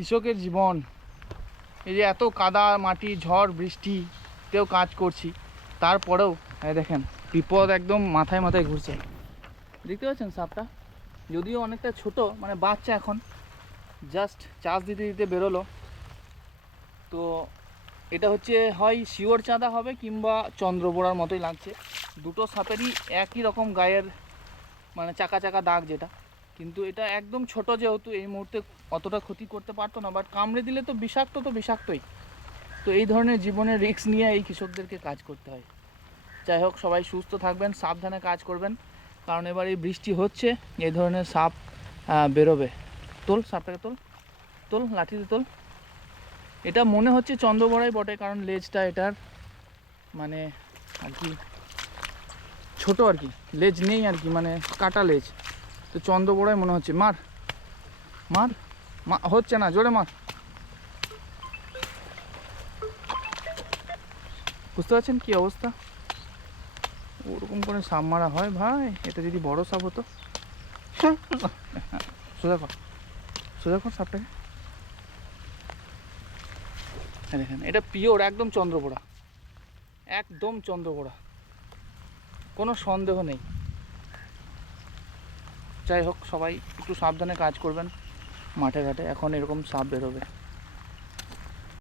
কৃষকের জীবন। এই যে এত কাদা মাটি ঝড় বৃষ্টিতেও কাজ করছি, তারপরেও দেখেন বিপদ একদম মাথায় মাথায় ঘুরছে। দেখতে পাচ্ছেন সাপটা, যদিও অনেকটা ছোট, মানে বাচ্চা এখন, জাস্ট চাষ দিতে দিতে বেরোলো। তো এটা হচ্ছে হয় শিওর চাঁদা হবে কিংবা চন্দ্রবোড়ার মতোই লাগছে। দুটো সাপেরই একই রকম গায়ের মানে চাকা চাকা দাগ যেটা, কিন্তু এটা একদম ছোট যেহেতু এই মুহূর্তে অতটা ক্ষতি করতে পারতো না, বাট কামড়ে দিলে তো বিষাক্তই। তো এই ধরনের জীবনের রিস্ক নিয়ে এই কৃষকদেরকে কাজ করতে হয়। যাই হোক, সবাই সুস্থ থাকবেন, সাবধানে কাজ করবেন, কারণ এবার এই বৃষ্টি হচ্ছে, এই ধরনের সাপ বেরোবে। তোল সাপটাকে, তোল লাঠিতে তোল। এটা মনে হচ্ছে চন্দ্রবড়াই বটে, কারণ লেজটা এটার মানে আর কি ছোটো আর কি, লেজ নেই আর কি, মানে কাটা লেজ। তো চন্দ্রবড়াই মনে হচ্ছে। মার মার, হচ্ছে না, জোরে মার। বুঝতে পারছেন কী অবস্থা? ওরকম করে সাপ মারা হয় ভাই? এটা যদি বড় সাপ হতো। সোজা কর সাপটাকে। দেখেন, এটা পিওর একদম চন্দ্রবোড়া, কোনো সন্দেহ নেই। যাই হোক, সবাই একটু সাবধানে কাজ করবেন মাঠে ঘাটে, এখন এরকম সাপ বেরোবে।